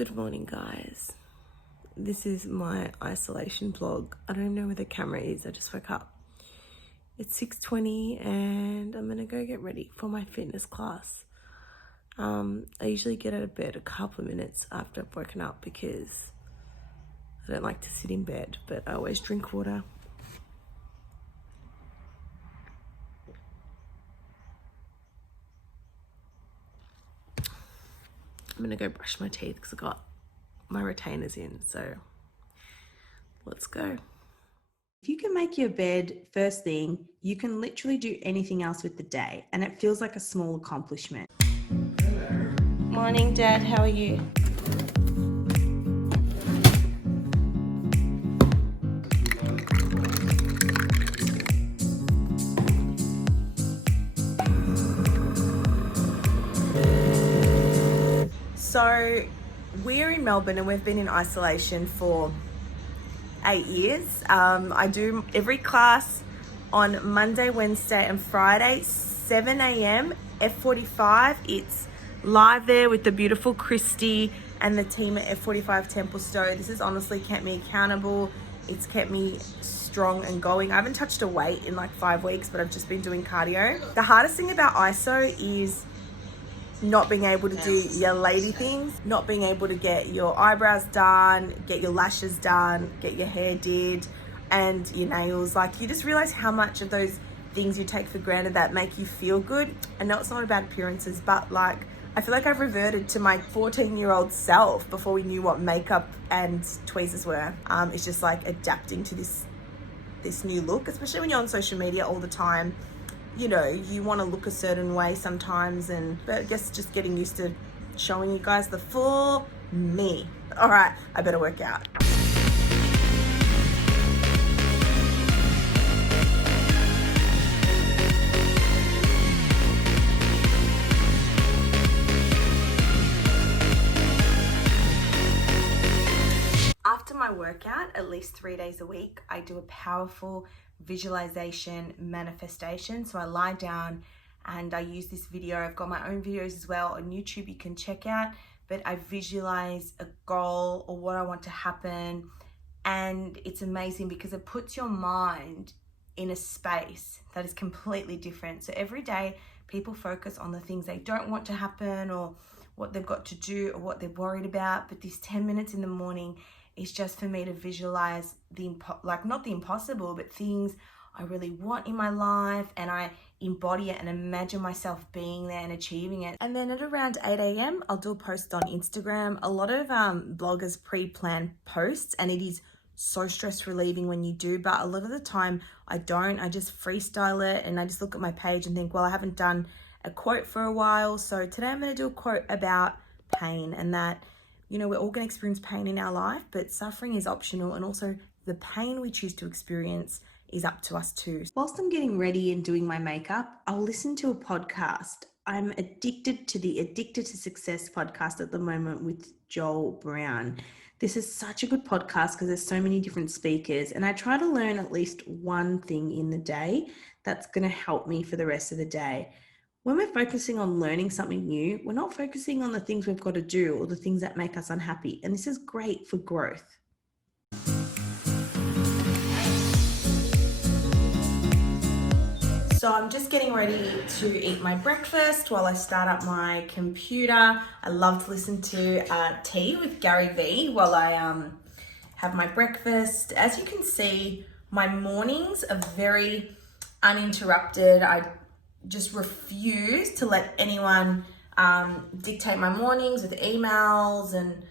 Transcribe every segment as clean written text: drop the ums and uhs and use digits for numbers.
Good morning, guys. This is my isolation vlog. I don't know where the camera is. I just woke up. It's 6:20 and I'm gonna go get ready for my fitness class. I usually get out of bed a couple of minutes after I've woken up because I don't like to sit in bed, but I always drink water. I'm gonna go brush my teeth because I got my retainers in, so let's go. If you can make your bed first thing, you can literally do anything else with the day, and it feels like a small accomplishment. Morning, Dad. How are you? So we're in Melbourne and we've been in isolation for 8 years. I do every class on Monday, Wednesday and Friday, 7 a.m. F45. It's live there with the beautiful Christy and the team at F45 Templestowe. This has honestly kept me accountable. It's kept me strong and going. I haven't touched a weight in like 5 weeks, but I've just been doing cardio. The hardest thing about ISO is not being able to do your lady things, not being able to get your eyebrows done, get your lashes done, get your hair did, and your nails. Like, you just realize how much of those things you take for granted that make you feel good. I know it's not about appearances, but like, I feel like I've reverted to my 14-year-old self before we knew what makeup and tweezers were. It's just like adapting to this new look, especially when you're on social media all the time. You know, you want to look a certain way sometimes, but I guess just getting used to showing you guys the full me. All right, I better work out. After my workout, at least 3 days a week, I do a powerful visualization manifestation. So I lie down and I use this video. I've got my own videos as well on YouTube you can check out, but I visualize a goal or what I want to happen. And it's amazing because it puts your mind in a space that is completely different. So every day people focus on the things they don't want to happen or what they've got to do or what they're worried about. But this 10 minutes in the morning is just for me to visualize not the impossible, but things I really want in my life, and I embody it and imagine myself being there and achieving it. And then at around 8 a.m. I'll do a post on Instagram. A lot of bloggers pre-plan posts, and it is so stress relieving when you do, but a lot of the time I don't. I just freestyle it and I just look at my page and think, well, I haven't done a quote for a while, so today I'm going to do a quote about pain, and that, you know, we're all going to experience pain in our life, but suffering is optional, and also the pain we choose to experience is up to us too. Whilst I'm getting ready and doing my makeup, I'll listen to a podcast. I'm addicted to the Addicted to Success podcast at the moment with Joel Brown. This is such a good podcast because there's so many different speakers, and I try to learn at least one thing in the day that's going to help me for the rest of the day. When we're focusing on learning something new, we're not focusing on the things we've got to do or the things that make us unhappy. And this is great for growth. So I'm just getting ready to eat my breakfast while I start up my computer. I love to listen to Tea with Gary Vee while I have my breakfast. As you can see, my mornings are very uninterrupted. I just refuse to let anyone dictate my mornings with emails and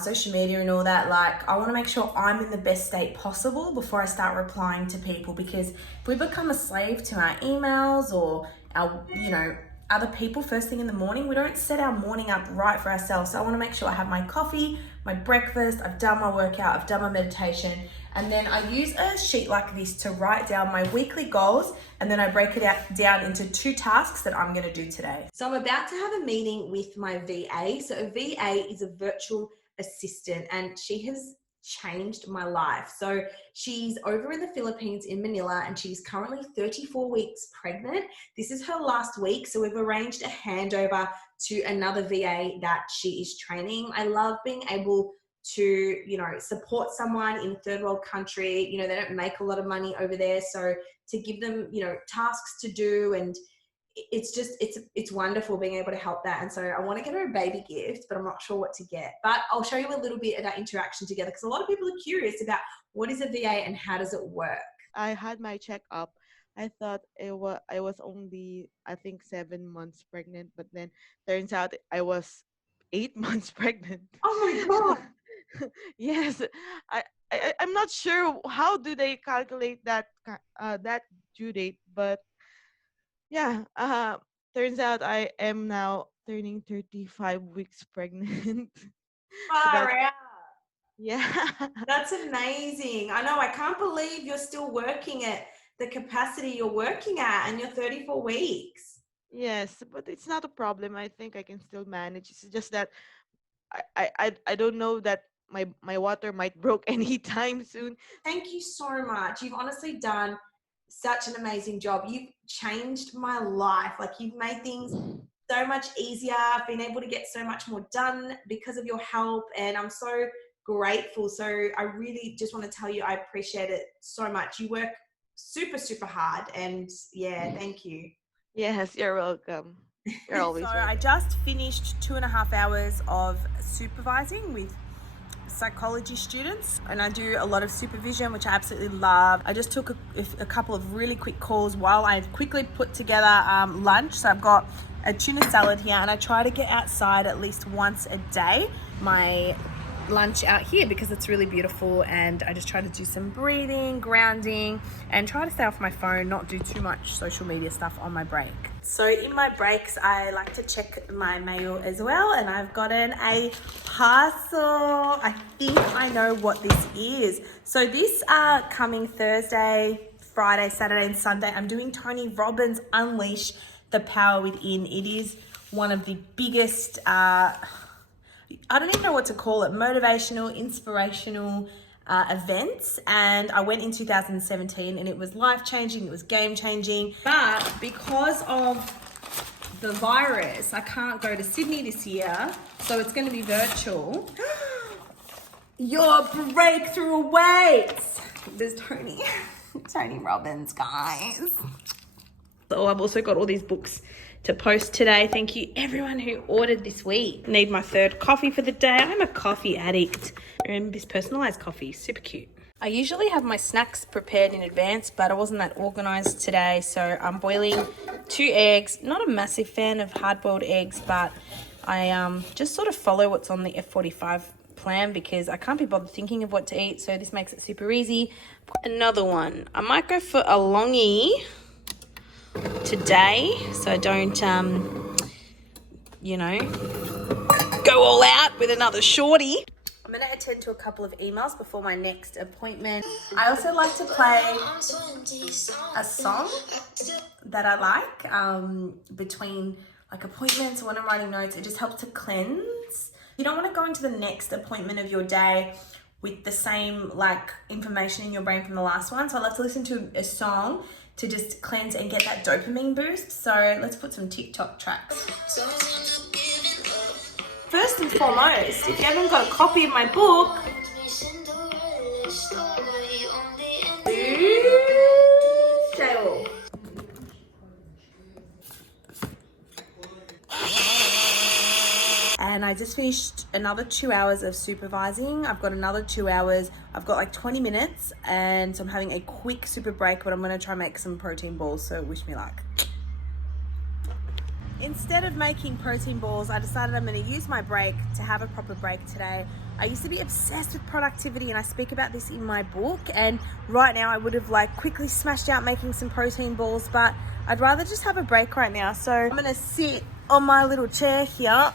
social media and all that. Like, I want to make sure I'm in the best state possible before I start replying to people, because if we become a slave to our emails or our, other people first thing in the morning, we don't set our morning up right for ourselves. So I want to make sure I have my coffee, my breakfast, I've done my workout, I've done my meditation, and then I use a sheet like this to write down my weekly goals, and then I break it down into 2 tasks that I'm going to do today. So I'm about to have a meeting with my VA. So a VA is a virtual assistant, and she has changed my life. So she's over in the Philippines in Manila, and she's currently 34 weeks pregnant. This is her last week, so we've arranged a handover to another VA that she is training. I love being able to, you know, support someone in a third world country. You know, they don't make a lot of money over there. So to give them, you know, tasks to do, and it's just, it's wonderful being able to help that. And so I want to get her a baby gift, but I'm not sure what to get. But I'll show you a little bit of that interaction together, because a lot of people are curious about what is a VA and how does it work. I had my checkup. I thought I was only, I think, 7 months pregnant, but then turns out I was 8 months pregnant. Oh my God. Yes, I'm not sure how do they calculate that due date, but yeah, turns out I am now turning 35 weeks pregnant. So Far that's, out. yeah. That's amazing. I know. I can't believe you're still working at the capacity you're working at, and you're 34 weeks. Yes, but it's not a problem. I think I can still manage. It's just that I don't know that my water might broke anytime soon. Thank you so much. You've honestly done such an amazing job. You've changed my life. Like, you've made things so much easier. I've been able to get so much more done because of your help, and I'm so grateful. So I really just want to tell you, I appreciate it so much. You work super, super hard, and yeah, thank you. Yes, you're welcome. You're So always I welcome. just finished 2.5 hours of supervising with psychology students, and I do a lot of supervision, which I absolutely love. I just took a couple of really quick calls while I quickly put together lunch. So I've got a tuna salad here, and I try to get outside at least once a day. My lunch out here because it's really beautiful, and I just try to do some breathing, grounding, and try to stay off my phone, not do too much social media stuff on my break. So in my breaks, I like to check my mail as well, and I've gotten a parcel. I think I know what this is. So this coming Thursday, Friday, Saturday, and Sunday, I'm doing Tony Robbins' Unleash the Power Within. It is one of the biggest I don't even know what to call it, motivational, inspirational events. And I went in 2017, and it was life-changing, it was game-changing. But because of the virus, I can't go to Sydney this year, so it's going to be virtual. Your breakthrough awaits. There's Tony. Tony Robbins, guys. So I've also got all these books to post today. Thank you everyone who ordered this week. Need my third coffee for the day. I'm a coffee addict. And this personalized coffee, super cute. I usually have my snacks prepared in advance, but I wasn't that organized today. So I'm boiling 2 eggs. Not a massive fan of hard-boiled eggs, but I just sort of follow what's on the F45 plan because I can't be bothered thinking of what to eat. So this makes it super easy. Another one. I might go for a longie today, so I don't, you know, go all out with another shorty. I'm going to attend to a couple of emails before my next appointment. I also like to play a song that I like between like appointments or when I'm writing notes. It just helps to cleanse. You don't want to go into the next appointment of your day with the same like information in your brain from the last one. So I love to listen to a song to just cleanse and get that dopamine boost. So let's put some TikTok tracks. First and foremost, if you haven't got a copy of my book, sale. And I just finished another 2 hours of supervising. I've got another 2 hours. I've got like 20 minutes, and so I'm having a quick super break, but I'm gonna try and make some protein balls, so wish me luck. Instead of making protein balls, I decided I'm gonna use my break to have a proper break today. I used to be obsessed with productivity, and I speak about this in my book, and right now I would have like quickly smashed out making some protein balls, but I'd rather just have a break right now. So I'm gonna sit on my little chair here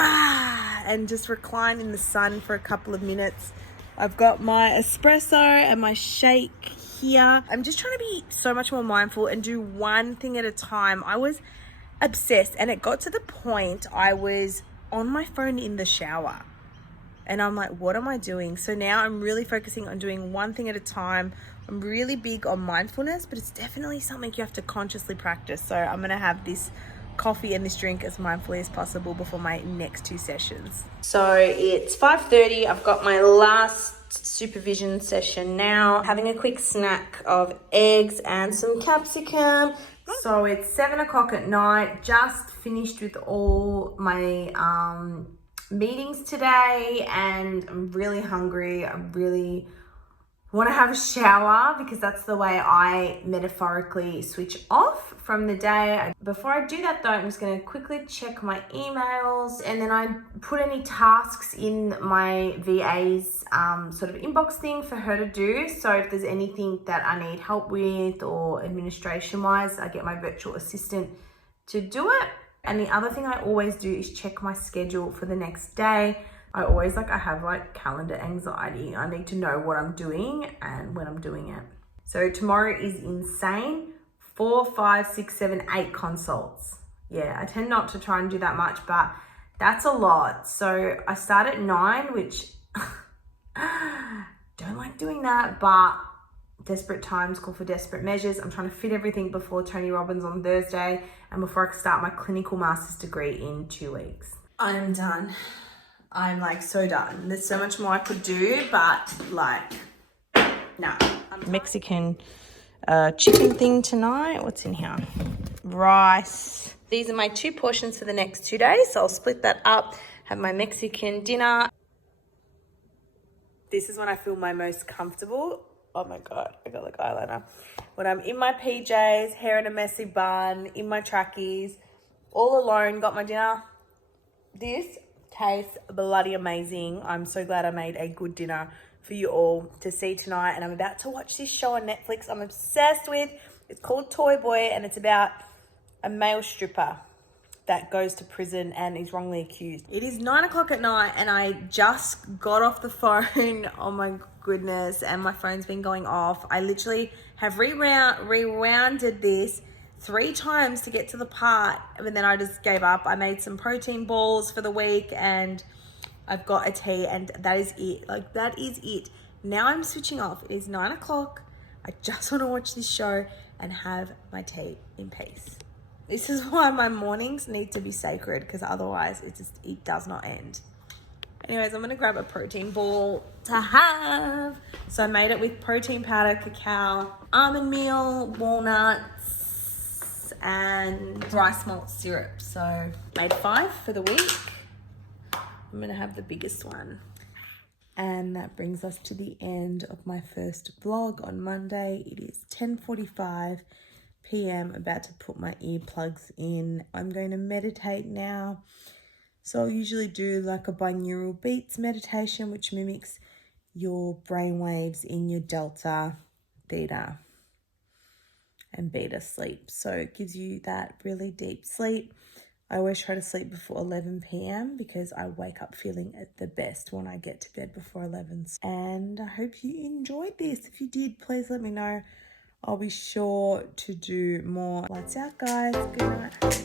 and just recline in the sun for a couple of minutes. I've got my espresso and my shake here. I'm just trying to be so much more mindful and do one thing at a time. I was obsessed, and it got to the point I was on my phone in the shower, and I'm like, what am I doing? So now I'm really focusing on doing one thing at a time. I'm really big on mindfulness, but it's definitely something you have to consciously practice. So I'm gonna have this coffee and this drink as mindfully as possible before my next 2 sessions. So it's 5:30. I've got my last supervision session now. Having a quick snack of eggs and some capsicum. So it's 7 o'clock at night. Just finished with all my meetings today, and I'm really hungry. I really want to have a shower because that's the way I metaphorically switch off from the day. Before I do that though, I'm just going to quickly check my emails, and then I put any tasks in my VA's sort of inbox thing for her to do. So if there's anything that I need help with or administration wise, I get my virtual assistant to do it. And the other thing I always do is check my schedule for the next day. I have like calendar anxiety. I need to know what I'm doing and when I'm doing it. So tomorrow is insane. 4, 5, 6, 7, 8 consults. Yeah, I tend not to try and do that much, but that's a lot. So I start at 9, which don't like doing that, but desperate times call for desperate measures. I'm trying to fit everything before Tony Robbins on Thursday and before I start my clinical master's degree in 2 weeks. I'm done. I'm like so done. There's so much more I could do, but like, no. Mexican chicken thing tonight. What's in here? Rice. These are my 2 portions for the next 2 days. So I'll split that up, have my Mexican dinner. This is when I feel my most comfortable. Oh my God, I got like eyeliner. When I'm in my PJs, hair in a messy bun, in my trackies, all alone, got my dinner. This tastes bloody amazing. I'm so glad I made a good dinner for you all to see tonight. And I'm about to watch this show on Netflix I'm obsessed with. It's called Toy Boy, and it's about a male stripper that goes to prison and is wrongly accused. It is 9 o'clock at night and I just got off the phone. Oh my goodness. And my phone's been going off. I literally have rewounded this 3 times to get to the part, and then I just gave up. I made some protein balls for the week and I've got a tea, and that is it. Like, that is it. Now I'm switching off. It is 9 o'clock. I just want to watch this show and have my tea in peace. This is why my mornings need to be sacred, because otherwise it does not end. Anyways, I'm going to grab a protein ball to have. So I made it with protein powder, cacao, almond meal, walnuts, and rice malt syrup. So made 5 for the week. I'm going to have the biggest one. And that brings us to the end of my first vlog on Monday. It is 10:45 p.m. About to put my earplugs in. I'm going to meditate now. So I'll usually do like a binaural beats meditation, which mimics your brain waves in your delta, theta, and beta sleep. So it gives you that really deep sleep. I always try to sleep before 11 p.m. because I wake up feeling at the best when I get to bed before 11. And I hope you enjoyed this. If you did, please let me know. I'll be sure to do more. Lights out, guys. Good night.